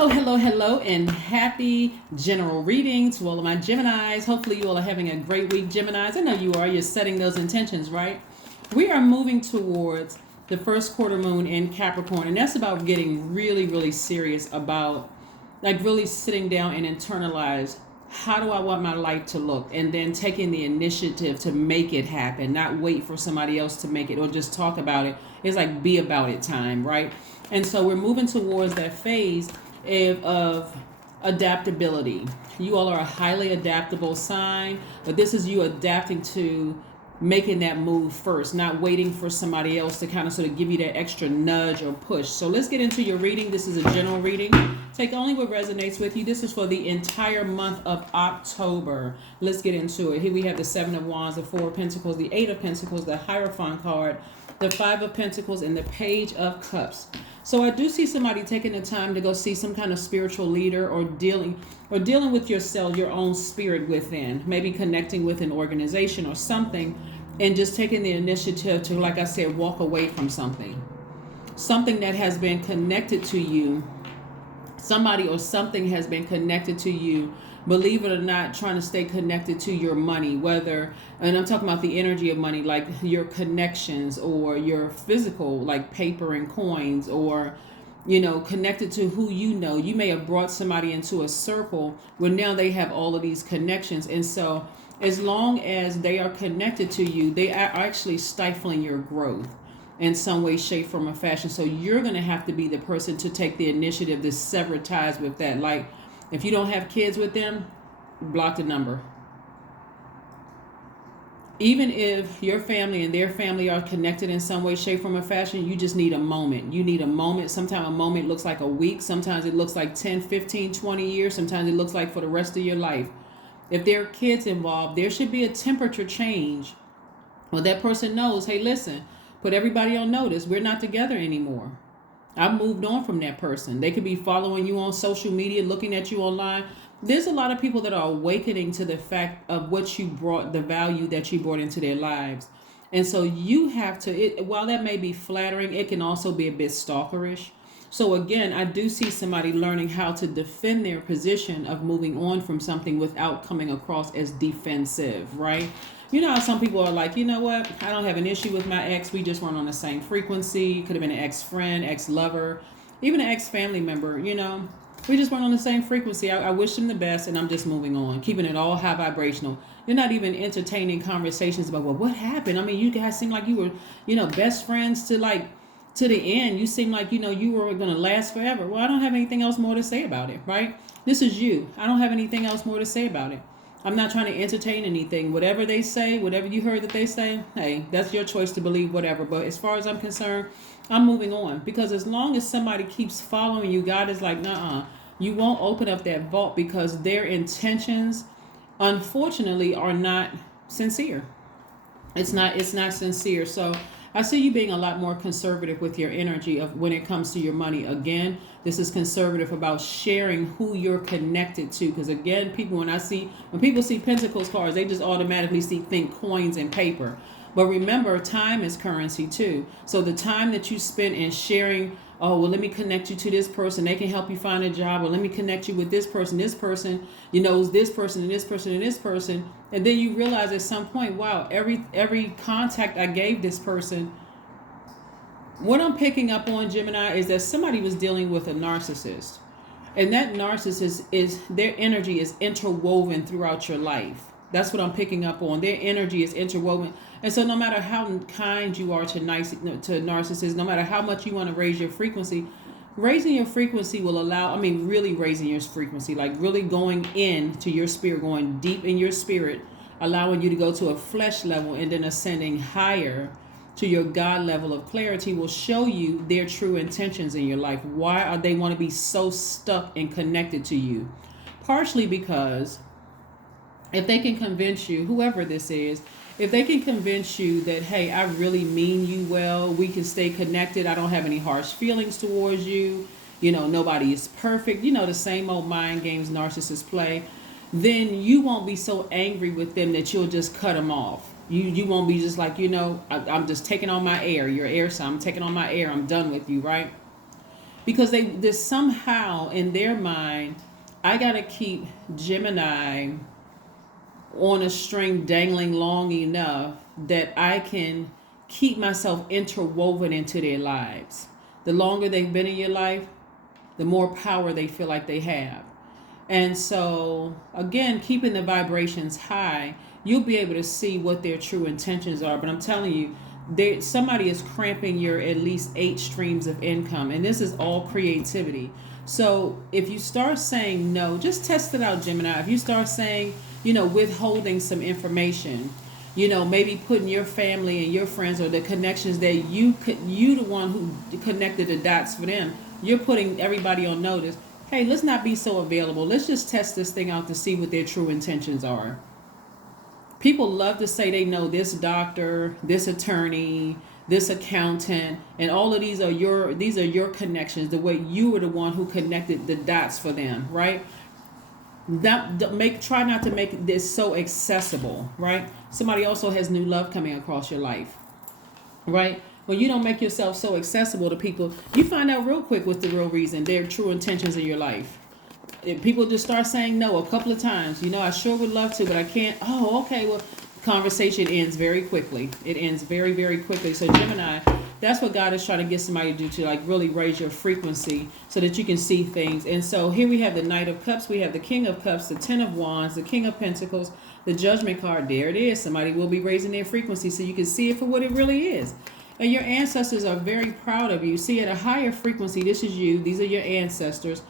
Hello, and happy general reading to all of my Geminis. Hopefully, you all are having a great week, Geminis. I know you are. You're setting those intentions, right? We are moving towards the first quarter moon in Capricorn, and that's about getting really, really serious about really sitting down and internalize how do I want my life to look, and then taking the initiative to make it happen, not wait for somebody else to make it or just talk about it. It's like be about it time, right? And so we're moving towards that phase of adaptability. You all are a highly adaptable sign, but this is you adapting to making that move first, not waiting for somebody else to kind of sort of give you that extra nudge or push. So let's get into your reading. This is a general reading. Take only what resonates with you. This is for the entire month of October. Let's get into it. Here we have the Seven of Wands, the Four of Pentacles, the Eight of Pentacles, the Hierophant card, the Five of Pentacles, and the Page of Cups. So I do see somebody taking the time to go see some kind of spiritual leader, or dealing with yourself, your own spirit within, maybe connecting with an organization or something, and just taking the initiative to, like I said, walk away from something that has been connected to you. Somebody or something has been connected to you, believe it or not, trying to stay connected to your money, and I'm talking about the energy of money, like your connections or your physical, like paper and coins, or, connected to who you know. You may have brought somebody into a circle where now they have all of these connections. And so as long as they are connected to you, they are actually stifling your growth in some way, shape, form, or fashion. So you're going to have to be the person to take the initiative to sever ties with that. Like, if you don't have kids with them, block the number. Even if your family and their family are connected in some way, shape, form, or fashion, you just need a moment. You need a moment. Sometimes a moment looks like a week. Sometimes it looks like 10, 15, 20 years. Sometimes it looks like for the rest of your life. If there are kids involved, there should be a temperature change. Well, that person knows, hey, listen, put everybody on notice. We're not together anymore. I've moved on from that person. They could be following you on social media, looking at you online. There's a lot of people that are awakening to the fact of what you brought, the value that you brought into their lives. And so you have to, while that may be flattering, it can also be a bit stalkerish. So again, I do see somebody learning how to defend their position of moving on from something without coming across as defensive, right? You know how some people are like, you know what? I don't have an issue with my ex. We just weren't on the same frequency. Could have been an ex-friend, ex-lover, even an ex-family member, We just weren't on the same frequency. I wish them the best, and I'm just moving on, keeping it all high vibrational. You're not even entertaining conversations about, well, what happened? I mean, you guys seem like you were, best friends to the end. You seem like, you were going to last forever. Well, I don't have anything else more to say about it, right? This is you. I don't have anything else more to say about it. I'm not trying to entertain anything. Whatever they say, whatever you heard that they say, hey, that's your choice to believe whatever. But as far as I'm concerned, I'm moving on. Because as long as somebody keeps following you, God is like, nuh-uh. You won't open up that vault, because their intentions, unfortunately, are not sincere. It's not sincere. So I see you being a lot more conservative with your energy of when it comes to your money. Again, this is conservative about sharing who you're connected to. Because again, when people see Pentacles cards, they just automatically think coins and paper. But remember, time is currency too. So the time that you spend in sharing, oh, well, let me connect you to this person. They can help you find a job. Or let me connect you with this person, this person, this person and this person and this person. And then you realize at some point, wow, every contact I gave this person. What I'm picking up on, Gemini, is that somebody was dealing with a narcissist. And that narcissist their energy is interwoven throughout your life. That's what I'm picking up on. Their energy is interwoven. And so no matter how kind you are to narcissists, no matter how much you want to raise your frequency, raising your frequency will really raising your frequency, like really going into your spirit, going deep in your spirit, allowing you to go to a flesh level and then ascending higher to your God level of clarity will show you their true intentions in your life. Why are they want to be so stuck and connected to you? Partially because if they can convince you, whoever this is, if they can convince you that, hey, I really mean you well, we can stay connected, I don't have any harsh feelings towards you, nobody is perfect, the same old mind games narcissists play, then you won't be so angry with them that you'll just cut them off. You won't be just like, I'm just taking on my air. Your air sign, I'm taking on my air. I'm done with you, right? because there's somehow in their mind, I got to keep Gemini on a string dangling long enough that I can keep myself interwoven into their lives. The longer they've been in your life, the more power they feel like they have. And so, again, keeping the vibrations high, you'll be able to see what their true intentions are. But I'm telling you, somebody is cramping your at least 8 streams of income. And this is all creativity. So if you start saying no, just test it out, Gemini. If you start saying, withholding some information, maybe putting your family and your friends or the connections that you the one who connected the dots for them, you're putting everybody on notice. Hey, let's not be so available. Let's just test this thing out to see what their true intentions are. People love to say they know this doctor, this attorney, this accountant, and all of these are your connections, the way you were the one who connected the dots for them, right? Try not to make this so accessible, right? Somebody also has new love coming across your life, right? When you don't make yourself so accessible to people, you find out real quick what's the real reason, their true intentions in your life. If people just start saying no a couple of times, I sure would love to, but I can't. Oh, okay. Well, conversation ends very quickly. It ends very, very quickly. So Gemini, that's what God is trying to get somebody to do, to like really raise your frequency so that you can see things. And so here we have the Knight of Cups. We have the King of Cups, the Ten of Wands, the King of Pentacles, the Judgment card. There it is. Somebody will be raising their frequency so you can see it for what it really is. And your ancestors are very proud of you. See, at a higher frequency, this is you. These are your ancestors.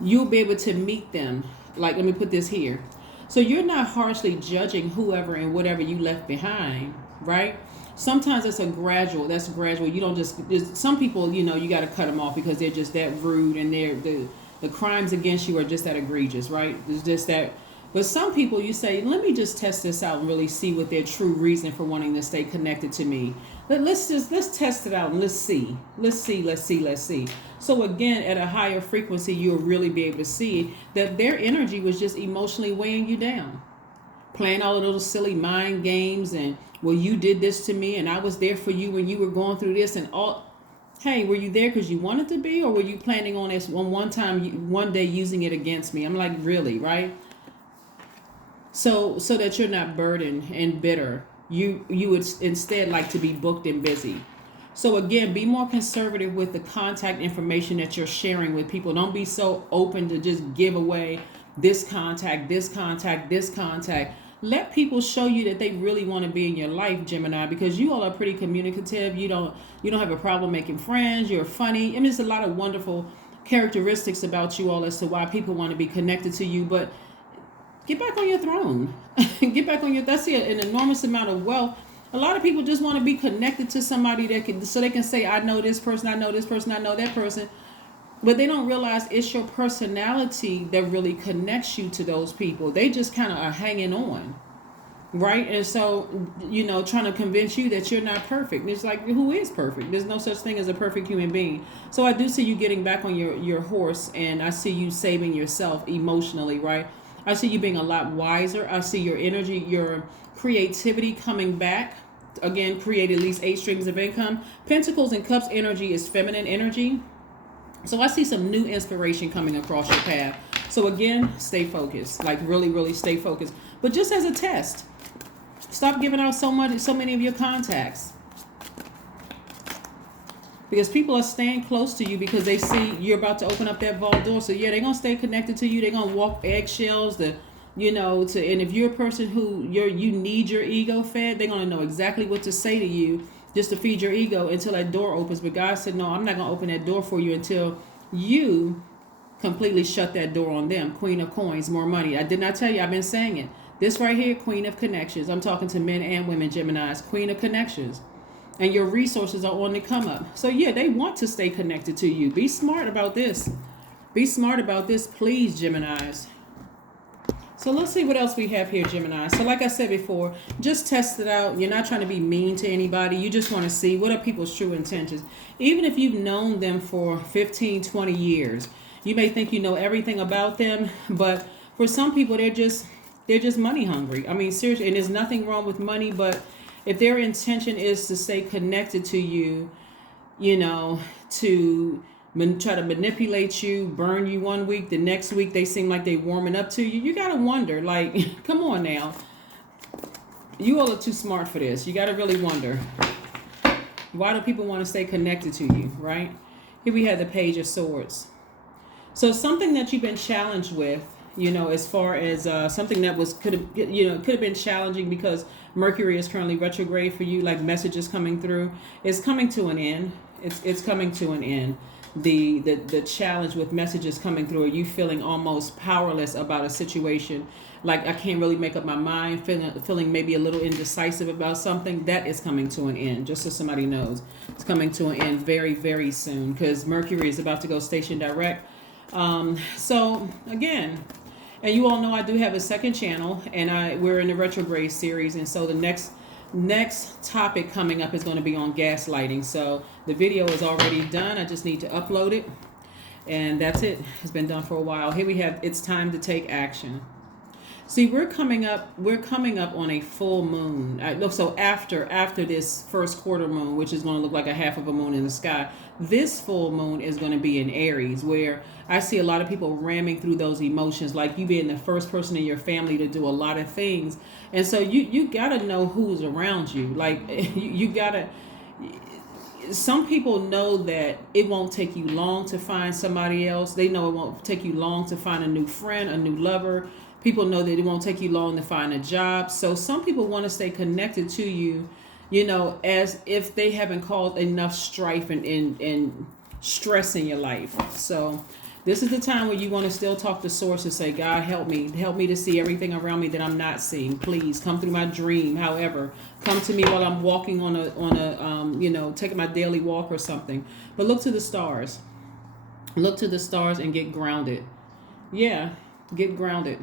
You'll be able to meet them. Like, let me put this here. So you're not harshly judging whoever and whatever you left behind, right? Sometimes that's gradual. You don't just, some people, you got to cut them off because they're just that rude, and the crimes against you are just that egregious, right? It's just that. But some people, you say, let me just test this out and really see what their true reason for wanting to stay connected to me. Let's test it out and let's see. So again, at a higher frequency, you'll really be able to see that their energy was just emotionally weighing you down. Playing all of those silly mind games and, well, you did this to me and I was there for you when you were going through this and all. Hey, were you there because you wanted to be, or were you planning on this one day using it against me? I'm like, really, right? So that you're not burdened and bitter. You would instead like to be booked and busy. So again, be more conservative with the contact information that you're sharing with people. Don't be so open to just give away this contact. Let people show you that they really want to be in your life, Gemini, because you all are pretty communicative. You don't have a problem making friends. You're funny. I mean, there's a lot of wonderful characteristics about you all as to why people want to be connected to you, but get back on your throne. That's an enormous amount of wealth. A lot of people just want to be connected to somebody so they can say, I know this person, I know this person, I know that person. But they don't realize it's your personality that really connects you to those people. They just kind of are hanging on, right? And so, trying to convince you that you're not perfect. It's like, who is perfect? There's no such thing as a perfect human being. So I do see you getting back on your horse, and I see you saving yourself emotionally, right? I see you being a lot wiser. I see your energy, your creativity coming back. Again, create at least 8 streams of income. Pentacles and Cups energy is feminine energy. So I see some new inspiration coming across your path. So again, stay focused. Like really, really stay focused. But just as a test, stop giving out so many of your contacts. Because people are staying close to you because they see you're about to open up that vault door. So yeah, they're gonna stay connected to you. They're gonna walk eggshells and if you're a person who you need your ego fed, they're gonna know exactly what to say to you just to feed your ego until that door opens. But God said, no, I'm not gonna open that door for you until you completely shut that door on them. Queen of Coins, more money. I did not tell you, I've been saying it. This right here, Queen of Connections. I'm talking to men and women, Geminis. Queen of Connections. And your resources are on the come up. So yeah, they want to stay connected to you. Be smart about this. Be smart about this, please, Geminis. So let's see what else we have here, Gemini. So like I said before, just test it out. You're not trying to be mean to anybody. You just want to see what are people's true intentions. Even if you've known them for 15, 20 years, you may think you know everything about them, but for some people, they're just money hungry. I mean, seriously, and there's nothing wrong with money, but if their intention is to stay connected to you, to try to manipulate you, burn you one week, the next week they seem like they warming up to you. You got to wonder, like, come on now. You all are too smart for this. You got to really wonder, why do people want to stay connected to you, right? Here we have the Page of Swords. So something that you've been challenged with, as far as something that could have been challenging because Mercury is currently retrograde for you, like messages coming through, is coming to an end. It's coming to an end. The challenge with messages coming through, are you feeling almost powerless about a situation, like I can't really make up my mind, feeling maybe a little indecisive about something, that is coming to an end. Just so somebody knows, it's coming to an end very, very soon, because Mercury is about to go station direct. So again, and you all know I do have a second channel, and we're in the retrograde series, and so the next topic coming up is going to be on gaslighting. So the video is already done. I just need to upload it, and that's it. It's been done for a while. Here we have, it's time to take action. See, we're coming up on a full moon. So after this first quarter moon, which is going to look like a half of a moon in the sky, this full moon is going to be in Aries, where I see a lot of people ramming through those emotions, like you being the first person in your family to do a lot of things. And so you got to know who's around you. Like you got to, some people know that it won't take you long to find somebody else. They know it won't take you long to find a new friend, a new lover. People know that it won't take you long to find a job. So some people want to stay connected to you, as if they haven't caused enough strife and stress in your life. So this is the time where you want to still talk to source and say, God, help me to see everything around me that I'm not seeing. Please come through my dream. However, come to me while I'm walking on a taking my daily walk or something. But look to the stars. Look to the stars and get grounded. Yeah, get grounded.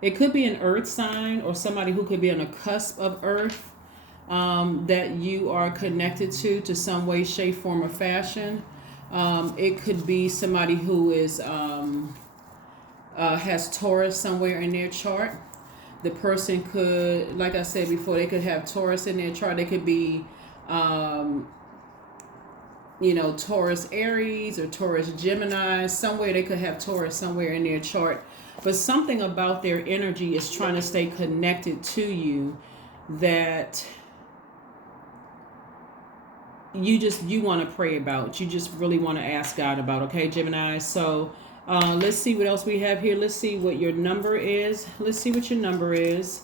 It could be an earth sign or somebody who could be on the cusp of earth that you are connected to some way, shape, form, or fashion. It could be somebody who is has Taurus somewhere in their chart. The person could, like I said before, they could have Taurus in their chart. They could be, Taurus Aries or Taurus Gemini. Somewhere they could have Taurus somewhere in their chart. But something about their energy is trying to stay connected to you that you want to pray about. You just really want to ask God about, okay, Gemini? So let's see what else we have here. Let's see what your number is. Let's see what your number is.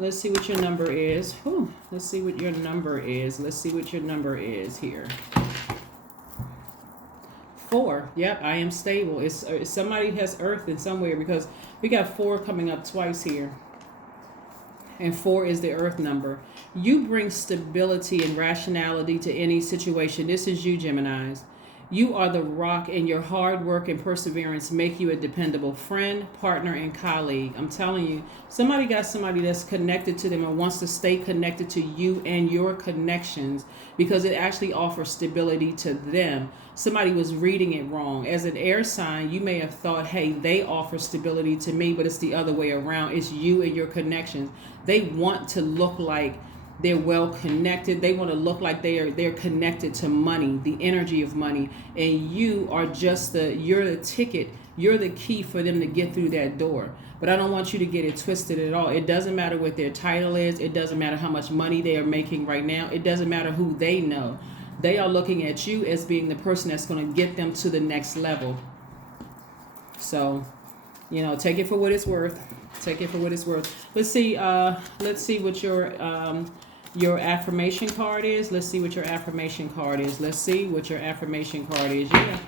Let's see what your number is. Whew. Let's see what your number is. Let's see what your number is here. 4. Yep, I am stable. It's somebody has earth in somewhere, because we got 4 coming up twice here. And 4 is the earth number. You bring stability and rationality to any situation. This is you, Geminis. You are the rock, and your hard work and perseverance make you a dependable friend, partner, and colleague. I'm telling you, somebody got somebody that's connected to them or wants to stay connected to you and your connections, because it actually offers stability to them. Somebody was reading it wrong. As an air sign, you may have thought, hey, they offer stability to me, but it's the other way around. It's you and your connections. They want to look like they're well connected. They want to look like they're connected to money, the energy of money, and you are just you're the ticket, you're the key for them to get through that door. But I don't want you to get it twisted at all. It doesn't matter what their title is. It doesn't matter how much money they are making right now. It doesn't matter who they know. They are looking at you as being the person that's going to get them to the next level. So, take it for what it's worth. Take it for what it's worth. Let's see what your affirmation card is. Let's see what your affirmation card is. Let's see what your affirmation card is. Yeah.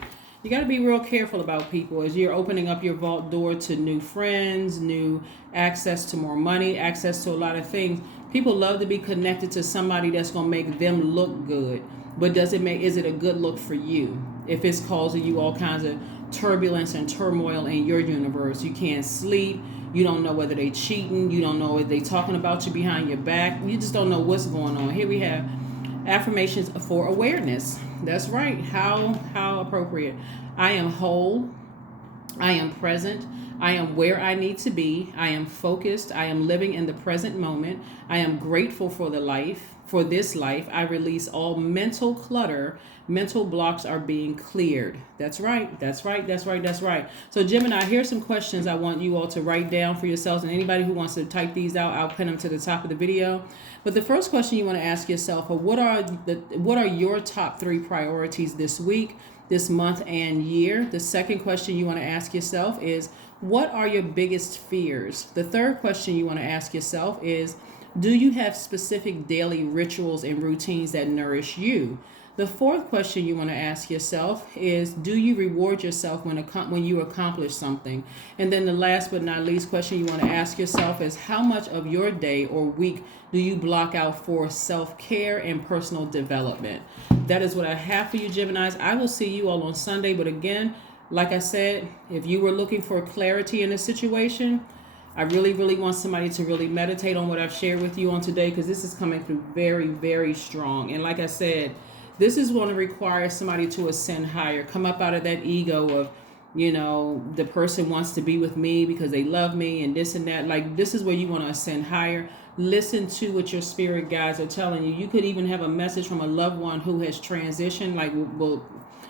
You got to be real careful about people as you're opening up your vault door to new friends, new access to more money, access to a lot of things. People love to be connected to somebody that's going to make them look good. But is it a good look for you? If it's causing you all kinds of turbulence and turmoil in your universe, you can't sleep. You don't know whether they cheating. You don't know if they talking about you behind your back. You just don't know what's going on. Here we have affirmations for awareness. That's right. How appropriate. I am whole. I am present. I am where I need to be. I am focused. I am living in the present moment. I am grateful for the life. for this life. I release all mental clutter. Mental blocks are being cleared. That's right. That's right. That's right. That's right. So Gemini, here's some questions I want you all to write down for yourselves. And anybody who wants to type these out, I'll pin them to the top of the video. But the first question you want to ask yourself are what are your top 3 priorities this week, this month, and year? The second question you want to ask yourself is what are your biggest fears? The third question you want to ask yourself is do you have specific daily rituals and routines that nourish you? The fourth question you want to ask yourself is, do you reward yourself when you accomplish something? And then the last but not least question you want to ask yourself is, how much of your day or week do you block out for self-care and personal development? That is what I have for you, Geminis. I will see you all on Sunday. But again, like I said, if you were looking for clarity in a situation, I really, really want somebody to really meditate on what I've shared with you on today, because this is coming through very, very strong. And like I said, this is going to require somebody to ascend higher, come up out of that ego of, the person wants to be with me because they love me and this and that. Like, this is where you want to ascend higher. Listen to what your spirit guides are telling you. You could even have a message from a loved one who has transitioned, like, well,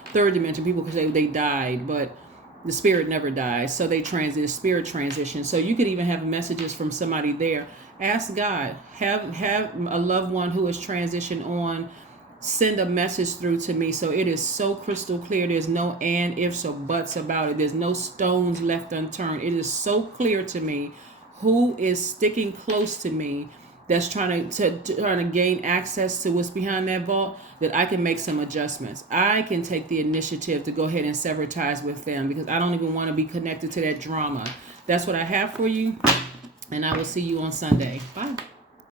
third dimension people could say they died, but the spirit never dies. So the spirit transition. So you could even have messages from somebody there. Ask God, have a loved one who has transitioned on, send a message through to me so it is so crystal clear. There's no and, ifs, or buts about it. There's no stones left unturned. It is so clear to me who is sticking close to me, that's trying to gain access to what's behind that vault, that I can make some adjustments. I can take the initiative to go ahead and sever ties with them, because I don't even want to be connected to that drama. That's what I have for you, and I will see you on Sunday. Bye.